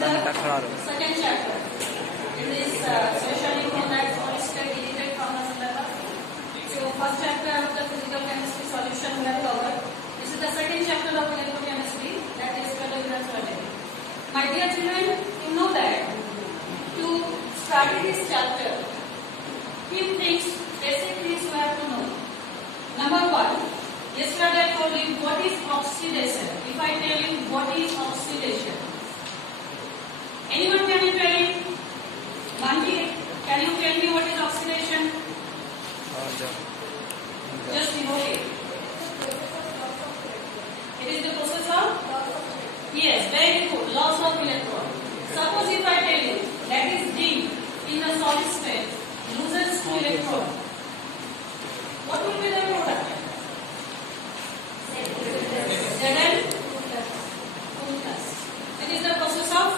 second chapter. In this session, you know that solid state deleted from the syllabus. So, first chapter of the physical chemistry solution we have covered. This is the second chapter of electrochemistry, that is electrochemistry. My dear children, you know that to study this chapter, few things, basic things you have to know. Number one, yesterday I told you what is oxidation. If I tell you what is oxidation, anyone can you tell me? Manji, can you tell me what is oxidation? Just devote it. It is the process of? Yes, very good. Loss of electron. Suppose if I tell you that is D in the solid state loses 2 electron, what will be the product? Zn 2 plus. It is the process of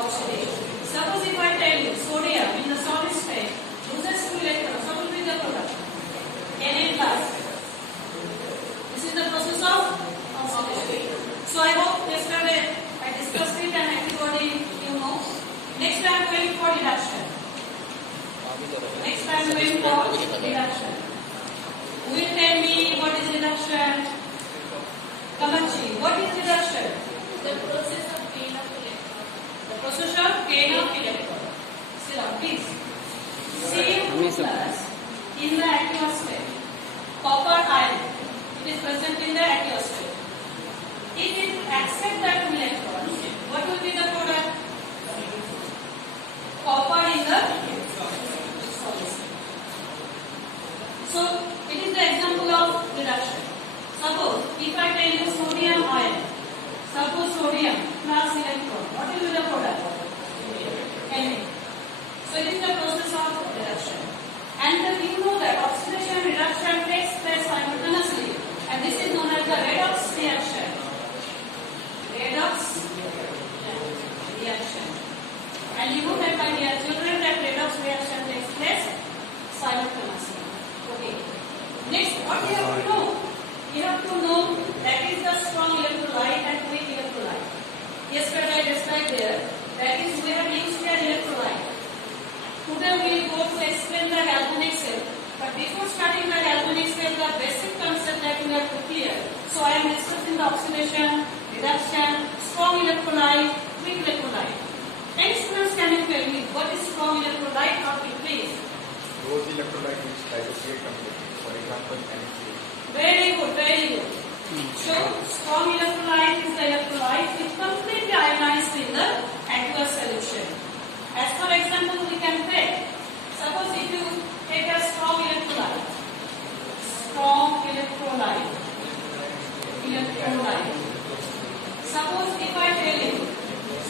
oxidation. Suppose if I tell you sodium in the solid state loses 2 electrons, what will be the product? Na plus. This is the process of oxidation. So I hope yesterday I discussed it and everybody you know. Next I am going for reduction. Next I am going for reduction. Who will tell me what is reduction? Kamachi, what is reduction? The process of gain of electron. The process of gain of electron. Sit down, please. Cu plus in the aqueous state. Copper ion. It is present in the aqueous state. If it accepts that electrons, what will be the product? Copper in the solid state. So, it is the example of reduction. Suppose, if I tell you sodium ion, suppose sodium plus electron, what will be the product? Na. So, it is the process of reduction. And you know that oxidation and reduction takes place simultaneously, and this is known as the redox reaction. Redox reaction. And you know that my dear children that redox reaction takes place simultaneously. Okay. Next, what you have to know? You have to know that is the strong electrolyte and weak electrolyte. Yesterday I described there, that is we have used their electrolyte. Today we will go to explain the galvanic cell. But before starting the galvanic cell, the basic concept that we have to clear. So I am discussing the oxidation, reduction, strong electrolyte, weak electrolyte. Any students can you tell me what is strong electrolyte or weak, please? Those electrolyte which dissociate completely. For example, NaCl. Very good, very good. So, strong electrolyte is the electrolyte which completely ionized in the aqueous solution. As for example, we can take, suppose if you take a strong electrolyte, suppose if I tell you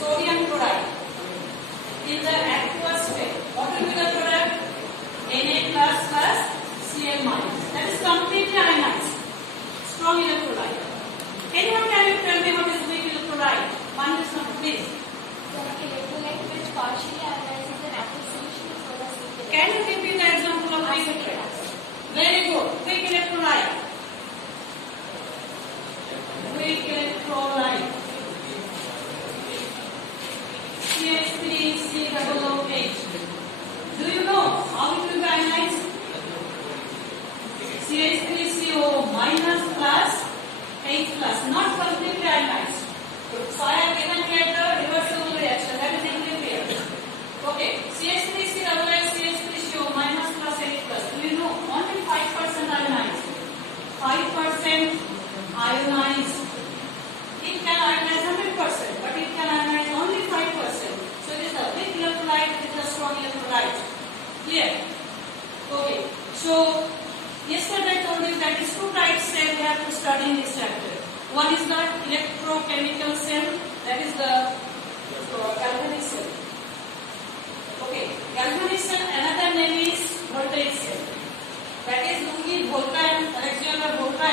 sodium chloride in the aqueous state, what will be the product? Na plus plus Cl minus. That is completely ionized. Strong electrolyte. Anyone can you tell me what is weak electrolyte? One is not, please. The electrolyte which partially ionizes an aqueous solution is known as weak electrolyte. Can you give me the example of weak electrolyte? Very good. Weak electrolyte. Weak electrolyte. CH3COOH. Do you know how it will be ionized? CH3CO minus plus H plus, not completely ionized. So I have given here the reversible reaction, that is clear. Okay, CH3COOH, CH3CO minus plus H plus. Do you know only 5% ionized? 5% ionized. It can ionize 100%, but it can ionize only 5%. So it is the weak electrolyte, it is the strong electrolyte. Clear? Okay. So yesterday I told you that is 2 types cell we have to study in this chapter. One is the electrochemical cell, that is the galvanic cell. Okay, galvanic cell, another name is voltaic cell. That is Luigi Volta and Alexander Volta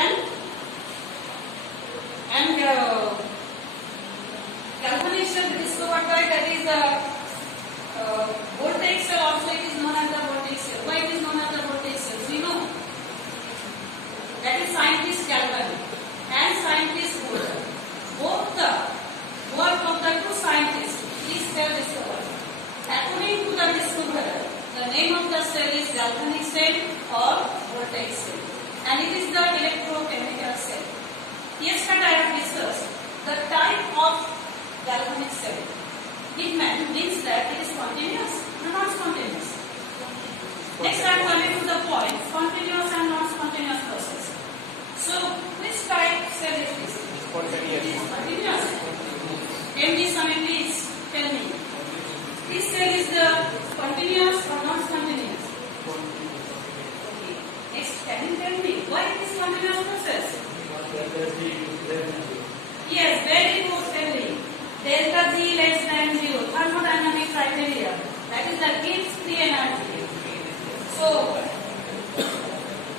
and galvanic cell discovered by, that is the voltaic cell, also it is known as the voltaic cell. Why it is known as the voltaic cell? We know that is scientist Galvani and scientist Volta. Both the work of the two scientists yesterday I have discussed the type of galvanic cell. It means that it is continuous or not spontaneous. Next I am coming to the point, spontaneous and non spontaneous process. So which type cell is this? Spontaneous. It is spontaneous. MD Swami, please tell me. This cell is the spontaneous or non spontaneous? Okay. Next, can you tell me why it is spontaneous process? Yes, very good, tell me. Delta G less than 0, thermodynamic criteria. That is the Gibbs free energy. So,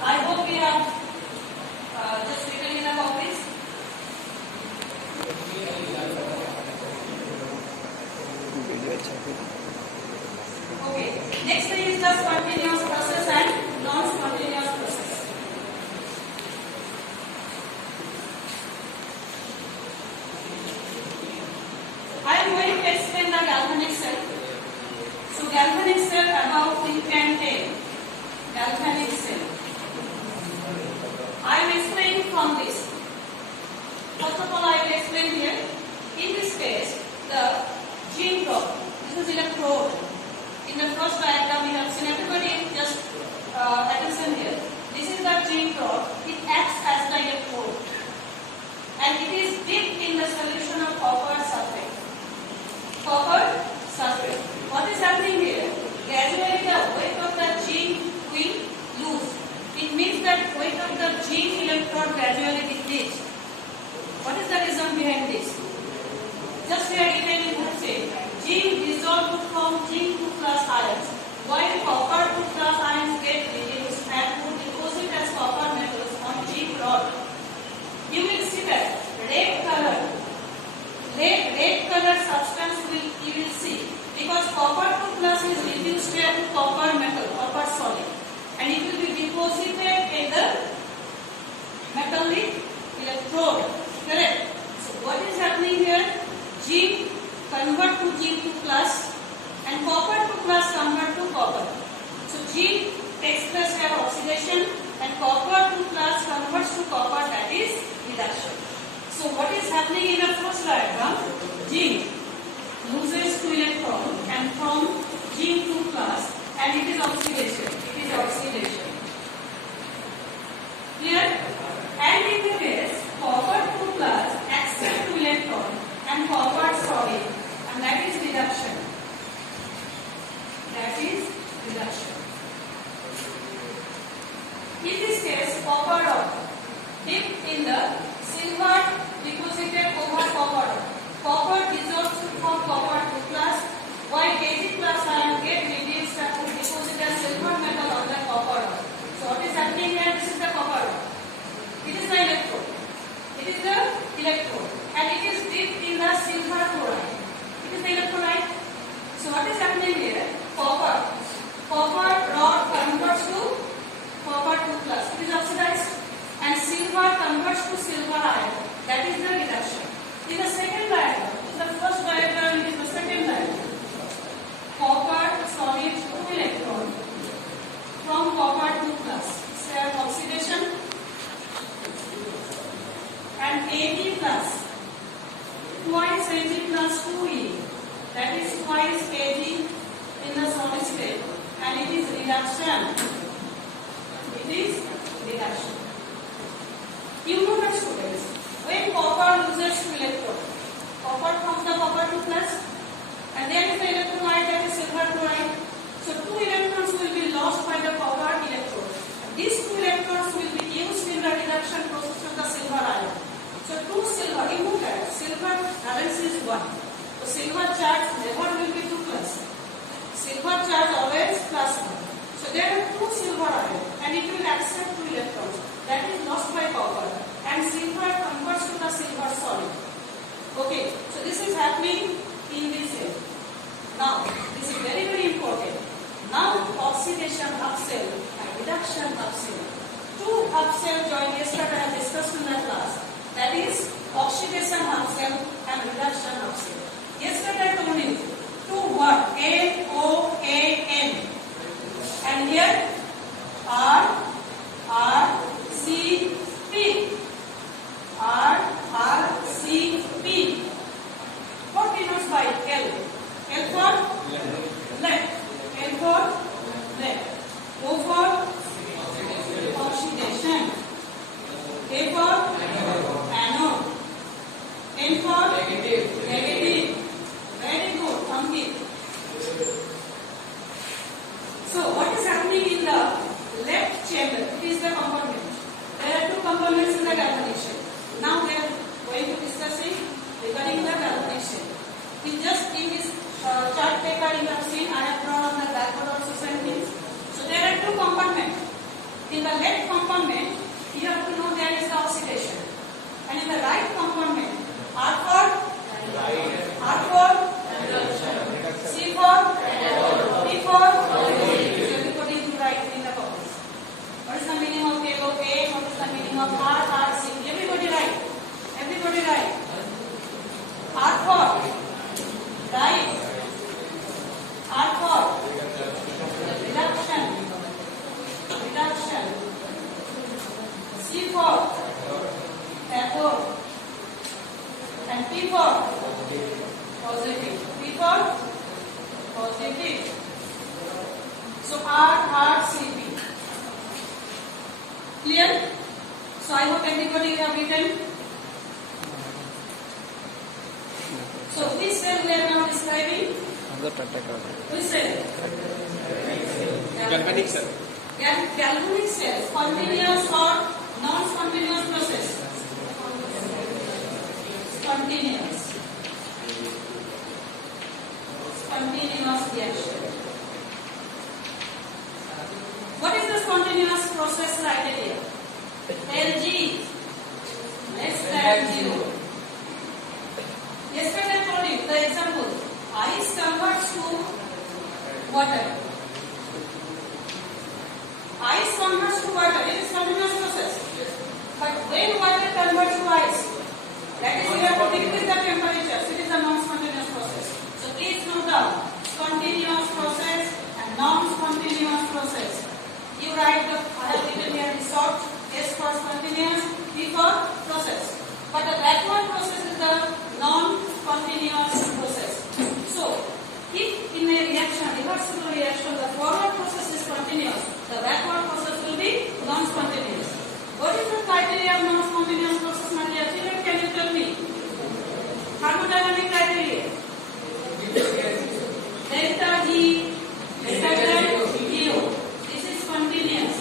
I hope we have just written in the copies. Okay, next is the spontaneous process and non-spontaneous process. I am going to explain the galvanic cell. So galvanic cell about you can tell. Galvanic cell. I am explaining from this. First of all, I will explain here. In this case, the gene probe. This is electrode. In the first diagram, we have seen everybody just attention here. This is the gene probe. It acts as the electrode, and it is dipped in the solution of copper sulfate. Copper sulfate. What is happening here? Gradually the weight of the gene will lose. It means that weight of the gene electrode gradually decreases. What is the reason behind this? Just here given in group say, gene dissolved to form zinc 2+ ions, while copper 2+ ions get reduced and would deposit as copper metals on zinc rod. You will see that red color substance you will see, because copper 2+ is reduced here to copper metal, copper solid, and it will be deposited in the metallic electrode. Correct? So what is happening here? Zinc convert to zinc 2+ and copper 2+ convert to copper. So zinc takes place here oxidation and copper 2+ converts to copper, that is reduction. So what is happening in the first diagram? Zinc loses 2 electrons and from zinc 2+ and it is oxidation. Clear? And in the case copper 2+ accepts 2 electrons and copper solid, and that is reduction. In this case, copper rod dipped in the silver deposited over copper rod. Copper dissolves to form copper 2+, while Ag+ ion get reduced and would deposit as silver metal on the copper rod. So what is happening here? This is the copper rod. It is the electrode. And it is dipped in the silver chloride. It is the electrolyte. So what is happening here? Copper rod converts to copper 2+. It is oxidized. And silver converts to silver ion. That is the reduction. In the second diagram, the first diagram is the second diagram. Copper solid 2 electron from copper 2+. So oxidation. And Ag+, twice Ag plus 2E, that is twice Ag in the solid state, and it is reduction. You know that, students, when copper loses 2 electrons, copper forms the copper 2+, and there is the electrolyte, that is silver chloride. So 2 electrons will be lost by the copper electrode. These 2 electrons will be used in the reduction process of the silver ion. So 2 silver, remove that, silver valence is 1. So silver charge never will be 2+. Silver charge always +1. So there are 2 silver ions and it will accept 2 electrons. That is lost by copper and silver converts to the silver solid. Okay, so this is happening in this cell. Now, this is very, very important. Now, oxidation of cell and reduction of cell. 2 up cell join yesterday I discussed in the class. That is oxidation of cell and reduction of cell. Yesterday I told you 2 what? NOAN. And here R C P. R N for negative. Very good, Ankit. So what is happening in the left chamber? It is the compartment. There are two compartments in the carbonation. Now we are going to discussing regarding the carbonation. In this chart paper you have seen, I have drawn on the blackboard also same things. So there are two compartments. In the left compartment, you have to know there is the oxidation, and in the right compartment, R for R for C for P for. Everybody to write in the comments. What is the meaning of yellow A? What is the meaning of R, C? Everybody write. Everybody write. R for right. R for reduction. Reduction. C for cathode. And P for positive. P for positive. So R, C, P. Clear? So I hope everybody have written. So this cell we are now describing. Which cell? Galvanic cell. Galvanic cells, spontaneous or non-spontaneous process? Spontaneous. Spontaneous reaction. What is the spontaneous process criteria? Lg less than 0. Yesterday I told you the example. Ice converts to water. Ice converts to water. It is spontaneous process. But when water converts to ice, that is you have to decrease the temperature. So it is a non-spontaneous process. So please note down spontaneous process and non-spontaneous process. You write the, I have written here the short S for spontaneous, P for process. But the backward process is the non-spontaneous process. So, if in a reaction, reversible reaction, the forward process is spontaneous, the backward process will be non-spontaneous. What is the criteria of non-spontaneous process, my dear children? Can you tell me? Thermodynamic criteria. Delta G greater than 0. This is spontaneous.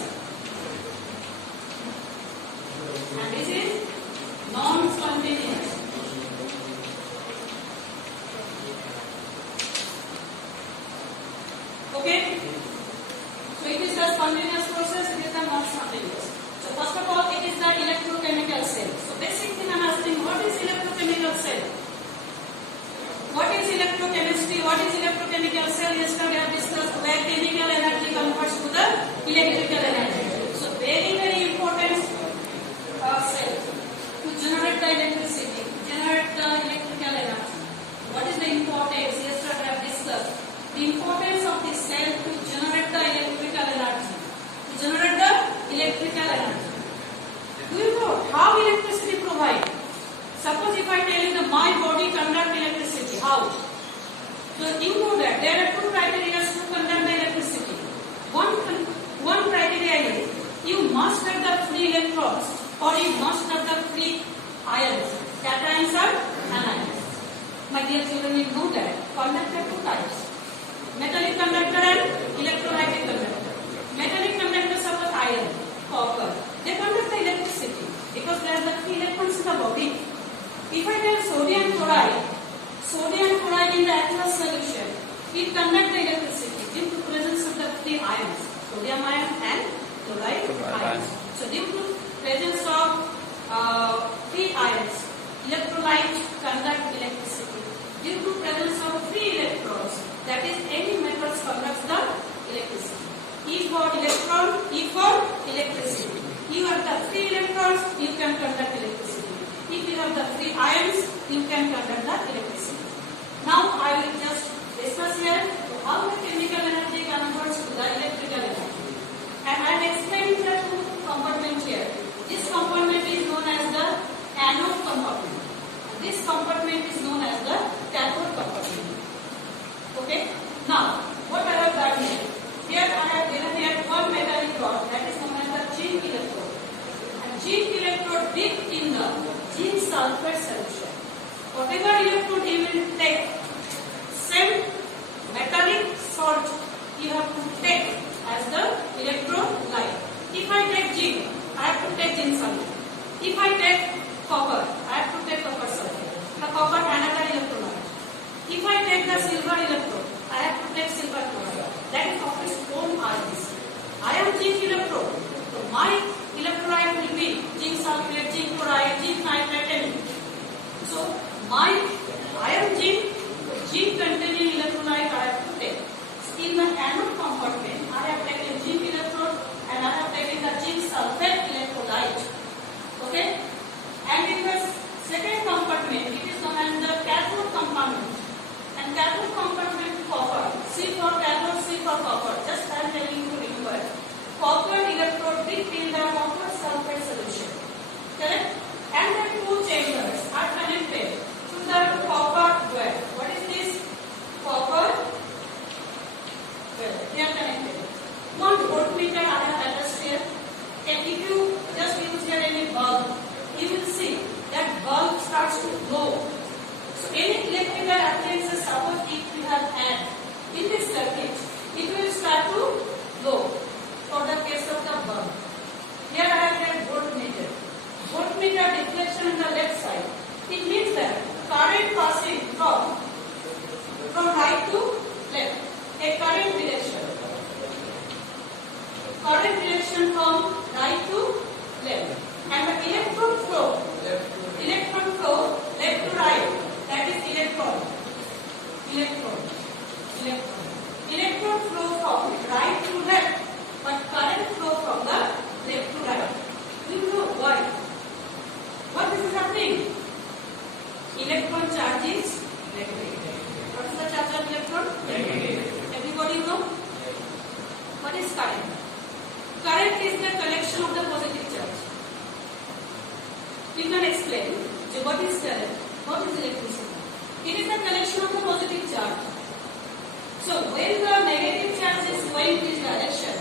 And this is non-spontaneous. Okay? So it is the spontaneous process, it is the non-spontaneous. So first of all, it is the electrochemical cell. So basic thing I am asking, what is electrochemical cell? What is electrochemistry? What is electrochemical cell? Yesterday I have discussed where chemical energy converts to the electrical energy. So very important cell to generate the electricity, generate the electrical energy. What is the importance? Yesterday I have discussed the importance of this cell to generate the electrical energy. To generate the electrical energy. Do you know how electricity provided? Suppose if I tell you that my body conduct electricity, how? So you know that there are two criteria to conduct the electricity. One criteria is you must have the free electrons or you must have the free ions. Cations or anions. My dear children, you know that conductor two types. Metallic conductor and electrolytic conductor. Metallic conductor suppose iron, copper. They conduct the electricity because they have the free electrons in the body. If I tell sodium chloride in the aqueous solution, it conducts the electricity due to presence of the free ions, sodium ion and chloride ions. So due to presence of free ions, electrolyte conduct electricity. Due to presence of free electrons, that is any metals conducts the electricity. E for electron, E for electricity. You have the free electrons, you can conduct electricity. If you have the free ions, you can conduct the electricity. Now I will just discuss here how the chemical energy converts to the electrical energy. And I am explaining the two compartments here. This compartment is known as the anode compartment. This compartment is known as the cathode compartment. Okay? Now, what I have done here? Here I have given here one metallic rod that is known as the zinc electrode. And zinc electrode dipped in the zinc sulfate solution. a silver electrode, I have to take silver chloride. That is of its own ions. I am zinc electrode, so my electrolyte will be zinc sulfate, zinc chloride, zinc nitrate, and so my iron zinc containing electrolyte I have to take. In the anode compartment, I have taken zinc electrode and I have taken the zinc sulfate electrolyte. Okay? And in the second compartment, it is known as the cathode compartment. And cathode compartment copper. C for cathode, C for copper. Just I am telling you to remember. Copper electrode dipped in the copper sulfate solution. Correct? And the two chambers are connected to the copper well. What is this? Copper well. They are connected. One voltmeter I have attached here. And if you just use here any bulb, you will see that bulb starts to glow. So any electrical appliances, suppose if you have had in this circuit, it will start to glow. For the case of the bulb, here I have a voltmeter. Voltmeter deflection on the left side. It means that current passing from right to left, a current direction. Current direction from right to left, and the electron flow left to right. That is electron flow from right to left, but current flow from the left to right. You know why? What is happening? Electron charge is negative. What is the charge of electron? Negative. Everybody know? What is current? Current is the collection of the positive charge. You can explain. So what is current? What is electricity? It is the collection of the positive charge. So when the negative charge is going this direction,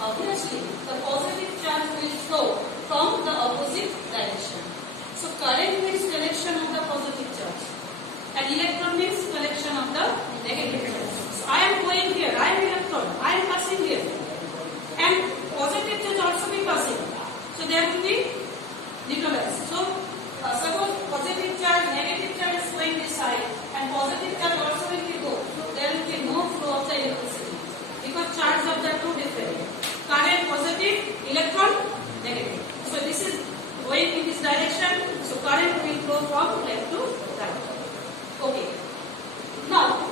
obviously the positive charge will flow from the opposite direction. So current means collection of the positive charge, and electron means collection of the negative charge. So I am going here, I am electron, I am passing here, and positive charge also be passing. So there will be neutralized. So suppose positive charge, negative charge is going this side, and positive charge also will be go. So there will be no flow of the electricity because charge of the two different. Current positive, electron negative. So this is going in this direction. So current will flow from left to right. Okay. Now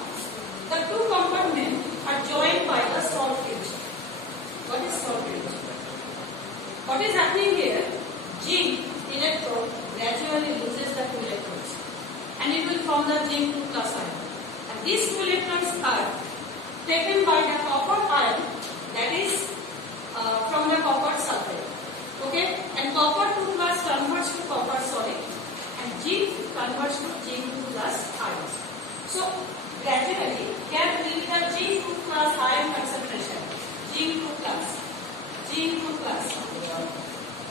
the two compartments are joined by the salt bridge. What is salt bridge? What is happening here? Zinc electrode gradually loses the two electrons, and it will form the zinc 2 plus ion. And these two electrons are taken by the copper ion, that is from the copper sulfate. Okay, and copper 2 plus converts to copper solid, and zinc converts to zinc 2 plus ions. So gradually here will be the zinc 2 plus ion concentration. Zinc 2 plus.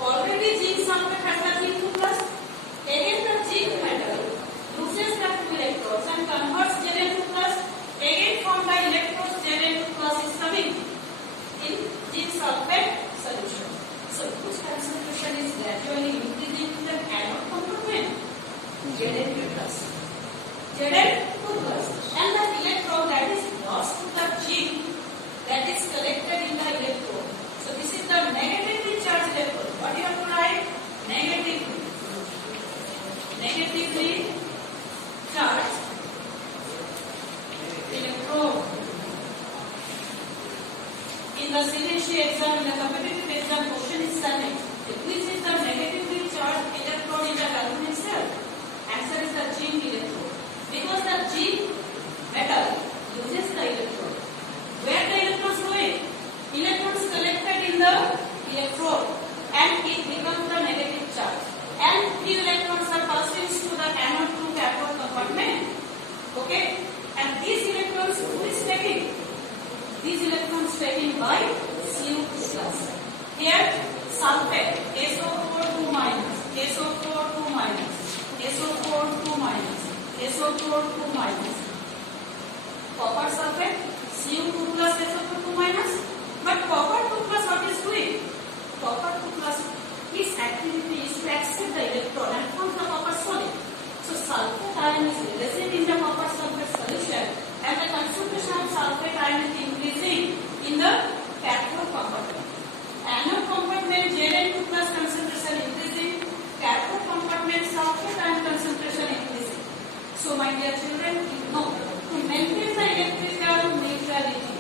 Already zinc sulfate has the zinc 2 plus. Again the zinc metal loses the two electrons and converts Zn2 plus. Again from the electrons Zn2 plus is coming in zinc sulfate solution. So whose concentration is gradually increasing in the anode compartment? Zn2 plus. Zn2 plus. And the electron that is lost to the zinc that is collected in the electrode. So this is the negatively charged electrode. What you have to write? Negatively charged electrode. In the CBSE exam, in the competitive exam, question is coming. Which is the negatively charged electrode in the aluminum cell? Answer is the zinc electrode. Because the zinc metal loses the electrode. Where the electrons going? Electrons collected in the electrode, and it becomes the negative charge. And these electrons are passed to the anode to cathode compartment. Okay? And these electrons, who is taking? These electrons taken by Cu2 plus. Here, sulfate, SO4 2 minus, SO4 2 minus, SO4 2 minus, SO4 2 minus. Copper sulfate, Cu2 plus SO4 2 minus. But copper 2 plus what is doing? Copper 2 plus, its activity is to accept the electron and form the copper solid. So sulfate ion is reduced in the copper sulfate solution So my dear children, you know, to maintain the electrical neutrality,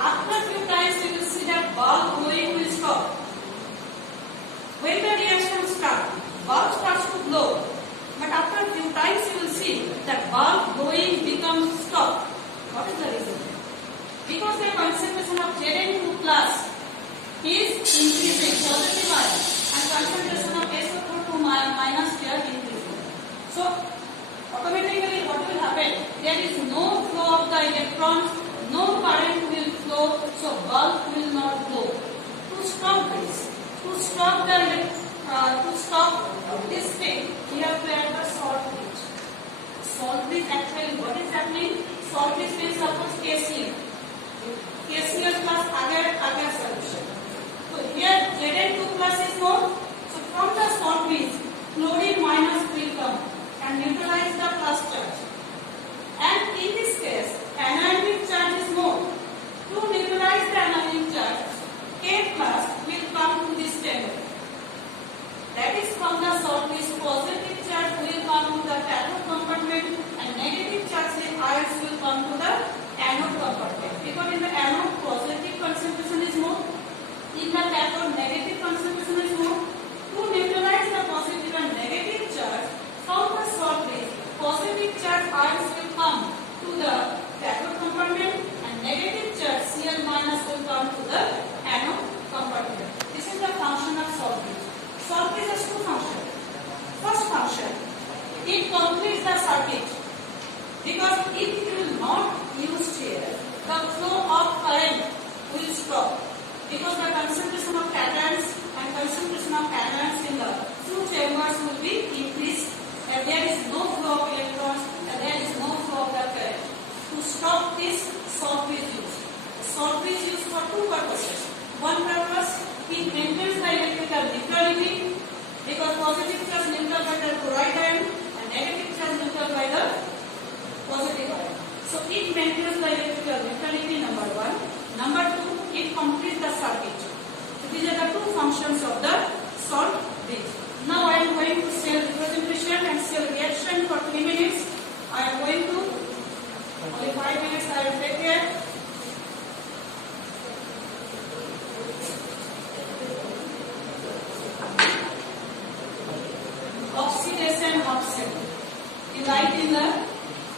after few times you will see that bulb glowing will stop. When the reaction starts, bulb starts to glow, but after few times you will see that bulb glowing becomes stop. What is the reason? Because the concentration of Zn2 plus is increasing, positive ion, and concentration of SO2 minus here increasing. So automatically what will happen? There is no flow of the electrons, no current will flow, so bulb will not glow. To stop this, to stop this thing, we have to add the salt bridge. Salt bridge, actually what is happening? Salt bridge means suppose KCl. KCl plus agar solution. So here Zn2 plus is more. So from the salt bridge, chlorine minus will come and neutralize the plus charge. And in this case, anionic charge is more. To neutralize the anionic charge, K plus will come to this table. That is from the salt bridge, positive charge will come to the cathode compartment and negative charge ions will come to the anode compartment. Because in the anode positive concentration is more, in the cathode negative concentration is more. To neutralize the positive and negative charge from the salt bridge, positive charge ions will come to the cathode compartment and negative charge Cl minus will come to the anode compartment. This is the function of salt bridge. Salt bridge has two functions. First function, it completes the circuit, because if it will not use here, the flow of current will stop, because the concentration of cations and concentration of anions in the two chambers will be increased, and there is no flow of electrons and there is no flow of the current. To stop this, salt bridge used. Salt bridge used for two purposes. One purpose, it maintains the electrical neutrality, because positive charge neutral by the chloride ion and negative charge neutral by the positive ion. So it maintains the electrical neutrality, number one. Number two, it completes the circuit. So these are the two functions of the salt bridge. Now I am going to cell representation and cell reaction for 3 minutes. I am going to, only 5 minutes I will take care. Oxidation of cell. You write in the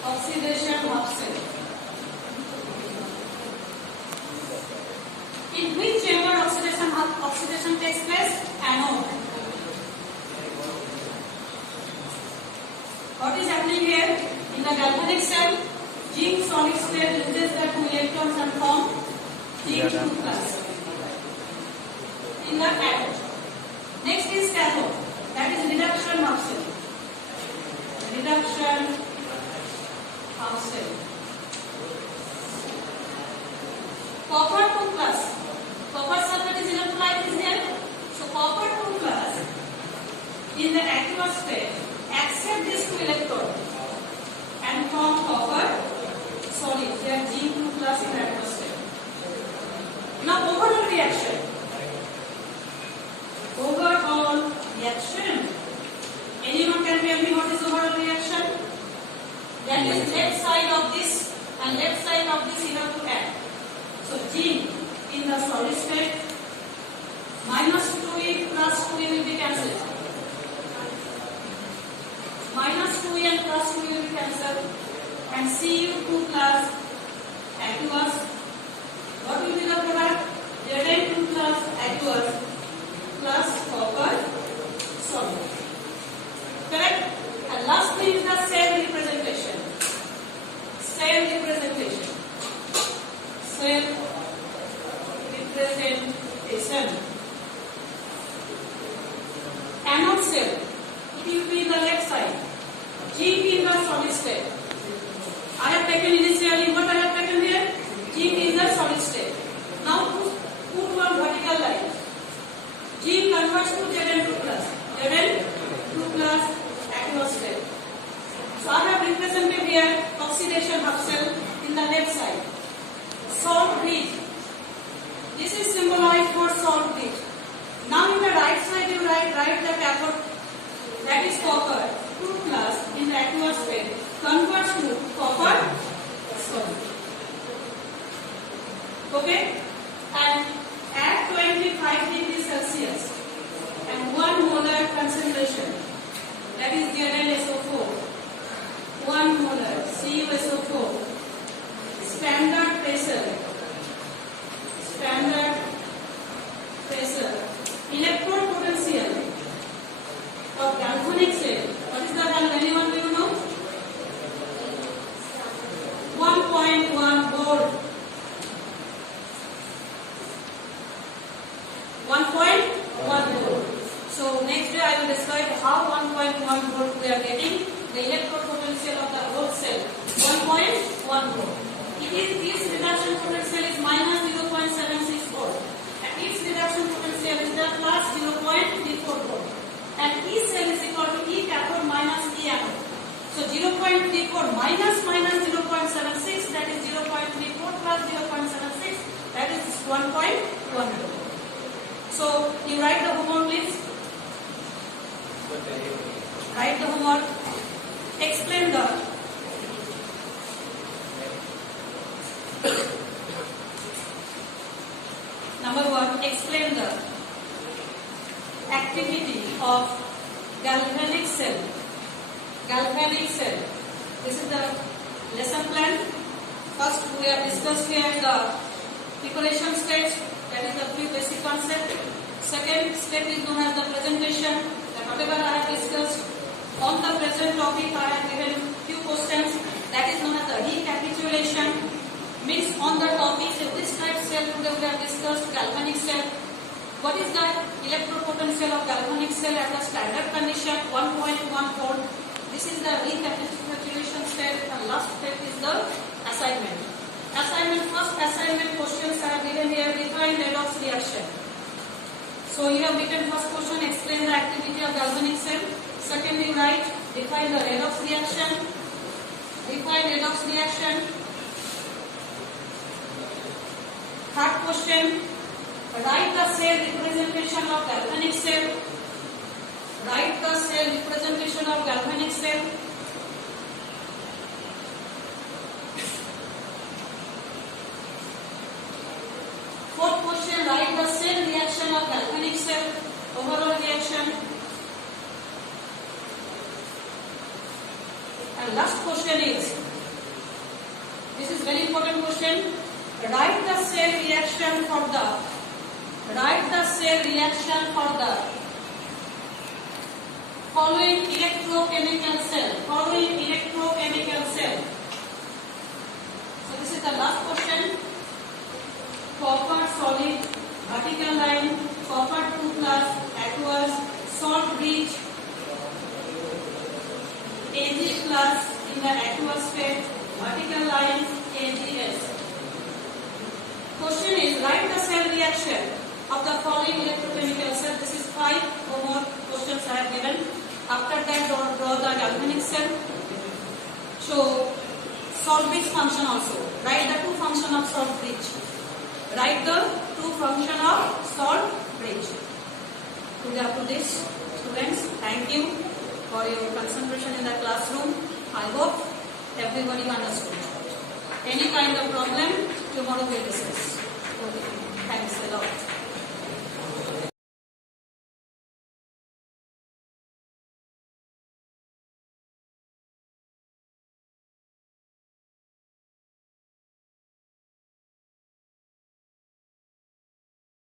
oxidation of cell. In which chamber oxidation takes place? Anode. What is happening here? In the galvanic cell, zinc solid state loses the 2 electrons and form zinc 2 plus. In the anode. Next is cathode. That is reduction of cell. Reduction of cell. Copper 2 plus. Copper sulfate is electrolyte is there. So copper 2 plus in the aqueous state accept this 2 electrons and form copper solid. They are G2 plus in aqueous state. Now overall reaction. Overall reaction. Anyone can tell me what is overall reaction? That is left side of this and left side of this you have to add. So zinc in the solid state, minus 2e plus 2e will be cancelled. Minus 2e and plus 2e will be cancelled. And Cu2 plus aqueous. What will be the product? Zn2 plus aqueous plus copper solid. Correct? And last thing is the cell representation. Cell representation. Cell representation. Anode cell. It will be in the left side. Zinc in the solid state. I have taken initially what I have taken here? Zinc in the solid state. Now put one vertical line. Zinc converts to Zn2 plus. Zn2 plus aqueous state. So I have represented here oxidation of cell in the left side. Salt bridge. This is symbolized for salt bridge. Now in the right side you write the cathode, that is copper. 2 plus in the aqueous state converts to copper solid. Okay, and at 25 degrees Celsius and 1 molar concentration, that is ZnSO4, 1 molar CuSO4, standard pressure, electrode potential of galvanic cell. What is the value? Anyone do you know? 1.1 volt. 1.1 volt. So next day I will describe how 1.1 volt we are getting. The electrode potential of the whole cell, 1.1 volt. Its reduction potential is minus 0.76 volt. And its reduction potential is the plus 0.34 volt. And E cell is equal to E cathode minus E anode. So 0.34 minus 0.76, that is 0.34 plus 0.76, that is 1.1 volt. So you write the homework, please. Write the homework. Explain the number 1. Explain the activity of galvanic cell. Galvanic cell. This is the lesson plan. First, we have discussed here the preparation stage. That is the few basic concept. Second step is known as the presentation. That whatever I have discussed on the present topic, I have given few questions. That is known as the recapitulation. Means on the topic of this type cell today we have discussed galvanic cell. What is the electrode potential of galvanic cell at the standard condition 1.1 volt. This is the recapitulation step, and last step is the assignment. First assignment questions are given here. Define redox reaction. So you have written first question, explain the activity of galvanic cell. Second you write, define the redox reaction. Define redox reaction. Third question, write the cell representation of galvanic cell. Write the cell representation of galvanic cell. Fourth question, write the cell reaction of galvanic cell, overall reaction. And last question is, this is very important question, write the cell reaction for the following electrochemical cell. So this is the last question. Copper solid, vertical line, copper 2 plus, aqueous, salt bridge, Ag plus in the aqueous state, vertical line, AgS. Question is, write the cell reaction of the following electrochemical cell. This is 5 more questions I have given. After that, draw the galvanic cell. So, salt bridge function also. Write the 2 function of salt bridge. Write the 2 function of salt bridge. Good up to this, students. Thank you for your concentration in the classroom. I hope everybody understood. Any kind of problem, tomorrow we will discuss.